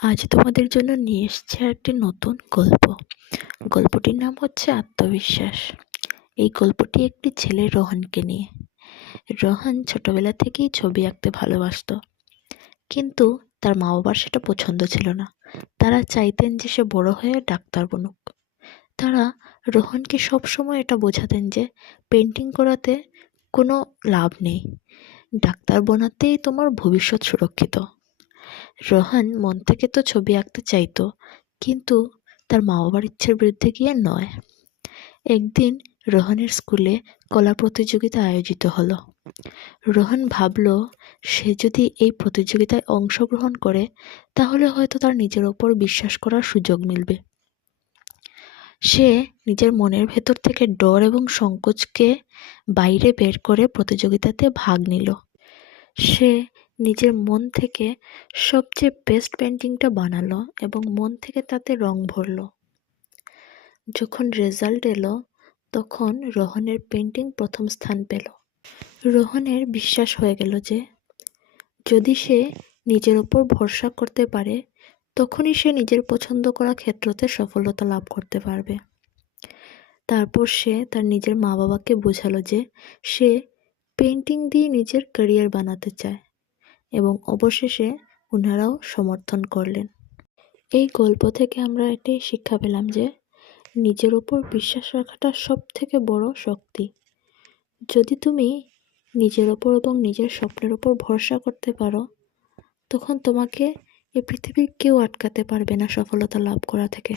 আজ তোমাদের জন্য নিয়ে এসেছি একটি নতুন গল্প। গল্পটির নাম হচ্ছে আত্মবিশ্বাস। এই গল্পটি একটি ছেলে রোহনকে নিয়ে। রোহন ছোটবেলা থেকেই ছবি আঁকতে ভালোবাসতো, কিন্তু তার মা বাবার সেটা পছন্দ ছিল না। তারা চাইতেন যে সে বড় হয়ে ডাক্তার বনুক। তারা রোহনকে সবসময় এটা বোঝাতেন যে পেন্টিং করাতে কোনো লাভ নেই, ডাক্তার বানাতেই তোমার ভবিষ্যৎ সুরক্ষিত। রোহন মন থেকে তো ছবি আঁকতে চাইতো, কিন্তু তার মা বাবার ইচ্ছের বিরুদ্ধে গিয়ে নয়। একদিন রোহনের স্কুলে কলা প্রতিযোগিতা আয়োজিত হলো। রোহন ভাবলো সে যদি এই প্রতিযোগিতায় অংশগ্রহণ করে তাহলে হয়তো তার নিজের ওপর বিশ্বাস করার সুযোগ মিলবে। সে নিজের মনের ভেতর থেকে ডর এবং সংকোচকে বাইরে বের করে প্রতিযোগিতাতে ভাগ নিল। সে নিজের মন থেকে সবচেয়ে বেস্ট পেন্টিংটা বানালো এবং মন থেকে তাতে রং ভরলো। যখন রেজাল্ট এলো তখন রোহনের পেন্টিং প্রথম স্থান পেল। রোহনের বিশ্বাস হয়ে গেল যে যদি সে নিজের ওপর ভরসা করতে পারে তখনই সে নিজের পছন্দ করা ক্ষেত্রতে সফলতা লাভ করতে পারবে। তারপর সে তার নিজের মা বাবাকে বোঝালো যে সে পেন্টিং দিয়ে নিজের ক্যারিয়ার বানাতে চায়, এবং অবশেষে ওনারাও সমর্থন করলেন। এই গল্প থেকে আমরা এটাই শিক্ষা পেলাম যে নিজের ওপর বিশ্বাস রাখাটা সবথেকে বড় শক্তি। যদি তুমি নিজের ওপর এবং নিজের স্বপ্নের ওপর ভরসা করতে পারো, তখন তোমাকে এই পৃথিবীর কেউ আটকাতে পারবে না সফলতা লাভ করা থেকে।